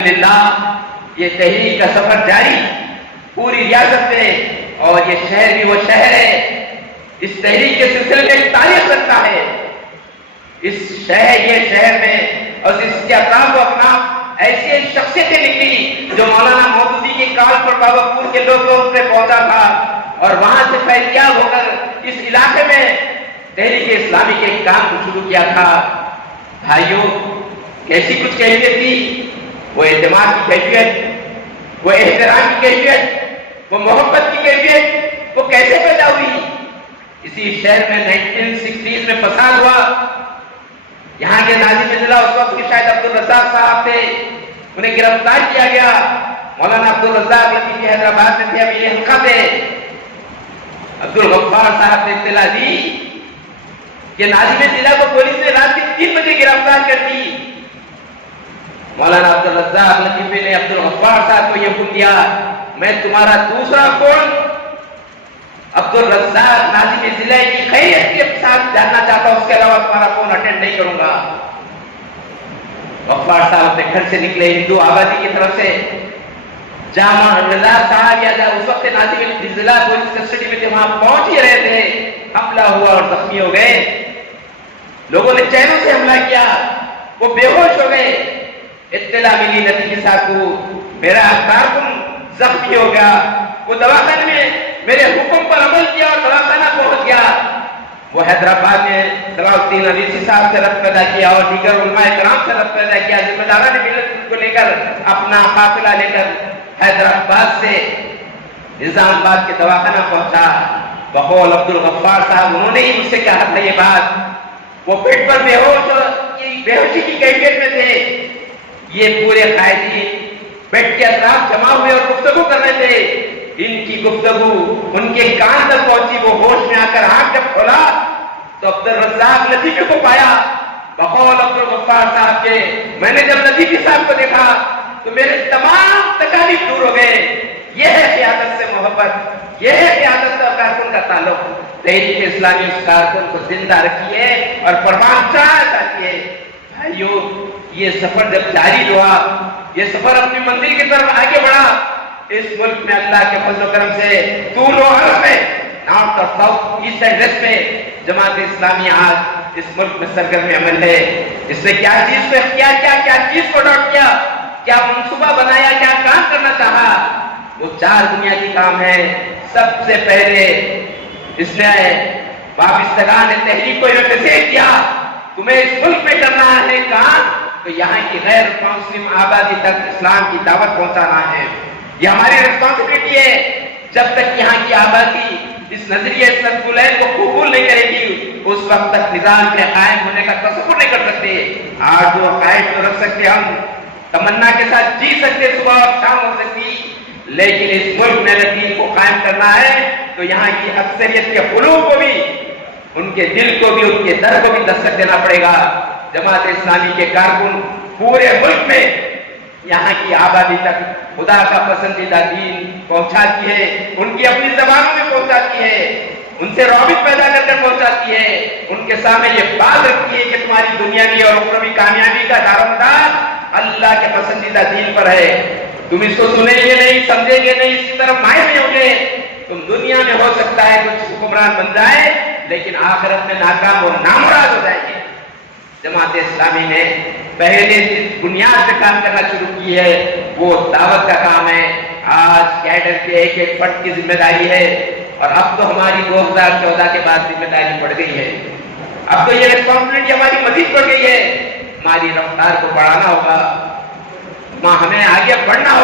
الحمدللہ یہ تحریک کا سفر جاری پوری ریاست میں، اور یہ شہر بھی وہ شہر ہے اس تحریک کے سلسلے میں ایک تاریخ رکھتا ہے یہ شہر میں، اور اس کے اطراف و اکناف ایسی شخصیتیں نکلی جو مولانا مودودی کے کال پر باباپور کے لوگوں سے پہنچا تھا، اور وہاں سے فیضیاب ہو کر اس علاقے میں تحریک اسلامی کے کام کو شروع کیا تھا۔ بھائیوں، کیسی کچھ کیفیت تھی؟ وہ اعتماد کی کیفیت، وہ احترام کی کیفیت، وہ محبت کی کیفیت، وہ کیسے پیدا ہوئی؟ اسی شہر میں 1960 میں فساد ہوا۔ یہاں کے ناظم اضلاع اس وقت کے شاید عبدالرزاق صاحب تھے، انہیں گرفتار کیا گیا۔ مولانا عبدالرزاق لطیفی حیدرآباد میں تھے، ابھی حلقہ تھے۔ عبدالغفار صاحب نے اطلاع دی کہ ناظم اضلاع کو پولیس نے رات کے 3 بجے گرفتار کر دی۔ مولانا عبدالرزاق لطیفی نے عبدالغفار صاحب کو یہ حکم دیا، میں تمہارا دوسرا فون عبدالرزاق ناظم ضلع کی خیریت کے ساتھ جاننا چاہتا ہوں، اس کے علاوہ تمہارا فون اٹینڈ نہیں کروں گا۔ غفار صاحب اپنے گھر سے نکلے ہندو آبادی کی طرف سے، جامع رضا صاحب یا اس وقت ناظم ضلع پولیس کسٹڈی میں تھے، وہاں پہنچ ہی رہے تھے، حملہ ہوا اور زخمی ہو گئے۔ لوگوں نے چینوں سے حملہ کیا، وہ بے ہوش ہو گئے۔ اطلاع ملی لطیفی صاحب کو، میرا کارکن زخمی ہو گیا، وہ دواخانے میں میرے حکم پر عمل کیا اور دواخانہ پہنچ گیا۔ وہ حیدرآباد میں صلاح الدین اویسی صاحب سے ربط پیدا کیا اور دیگر علماء کرام سے ربط پیدا کیا، ذمہ داران ملت کو لے کر اپنا قافلہ لے کر حیدرآباد سے نظام آباد کے دواخانہ پہنچا۔ بقول عبدالغفار صاحب، انہوں نے ہی مجھ سے کہا تھا یہ بات، وہ پیٹ پر بےہوشی کی کیفیت میں تھے۔ یہ پورے قائدین بیڈ کے اطراف جمع ہوئے اور گفتگو کر رہے تھے۔ ان کی گفتگو ان کے کان تک پہنچی، وہ ہوش میں آ کر آنکھ جب کھولا تو عبدالرزاق لطیفی کو پایا۔ بقول عبدالغفار صاحب کے، میں نے جب لطیفی صاحب کو دیکھا تو میرے تمام تکالیف دور ہو گئے۔ یہ ہے قیادت سے محبت، یہ ہے قیادت اور کارکن کا تعلق۔ تحریک اسلامی اس کارکن کو زندہ رکھی ہے اور پروان چڑھانا چاہتی ہے۔ بھائیو، یہ سفر جب جاری ہوا، یہ سفر اپنی منزل کی طرف آگے بڑھا، اس ملک میں اللہ کے فضل و کرم سے طول و عرض میں، نارتھ اور ساؤتھ، ایسٹ اینڈ ویسٹ میں جماعت اسلامی آج اس ملک میں سرگرم عمل ہے۔ اس نے کیا چیز کو اختیار کیا، کیا چیز کو اڈاپٹ کیا، کیا منصوبہ بنایا، کیا کام کرنا چاہا، وہ 4 بنیادی کام ہیں۔ سب سے پہلے اس نے وابستگان تحریک کو ریپرزینٹ کیا، تمہیں اس ملک میں کرنا ہے کام تو یہاں کی غیر مسلم آبادی تک اسلام کی دعوت پہنچانا ہے۔ یہ ہماری ریسپانسبلٹی ہے۔ جب تک یہاں کی آبادی اس نظریے سنکولین کو قبول نہیں کرے گی، اس وقت تک نظام کے قائم ہونے کا تصور نہیں کر سکتے۔ آج وہ قائم تو رکھ سکتے، ہم تمنا کے ساتھ جی سکتے، صبح اور شام ہو سکتی، لیکن اس ملک میں دین کو قائم کرنا ہے تو یہاں کی اکثریت کے قلوب کو بھی، ان کے دل کو بھی، ان کے در کو بھی دستک دینا پڑے گا۔ جماعت اسلامی کے کارکن پورے ملک میں یہاں کی آبادی تک خدا کا پسندیدہ دین پہنچاتی ہے، ان کی اپنی زبانوں میں پہنچاتی ہے، ان سے رابط پیدا کر کے پہنچاتی ہے، ان کے سامنے یہ بات رکھتی ہے کہ تمہاری دنیاوی اور اخروی کامیابی کا دارومدار اللہ کے پسندیدہ دین پر ہے۔ تم اس کو سنیں گے نہیں، سمجھیں گے نہیں، اس کی طرف مائل نہیں ہوگے، تم دنیا میں ہو سکتا ہے کچھ حکمران بن جائے لیکن آخرت میں ناکام اور نامراد ہو جائے گی۔ جماعت اسلامی نے پہلے جس بنیاد پہ کام کرنا شروع کی ہے وہ دعوت کا کام ہے۔ آج کیڈر کے ایک ایک فرد کی ذمہ داری ہے، اور اب تو ہماری 2014 کے بعد ذمہ داری بڑھ گئی ہے۔ اب تو یہ ریسپانسبلٹی ہماری مزید بڑھ گئی ہے، ہماری رفتار کو بڑھانا ہوگا، ہمیں آگے بڑھنا ہوگا۔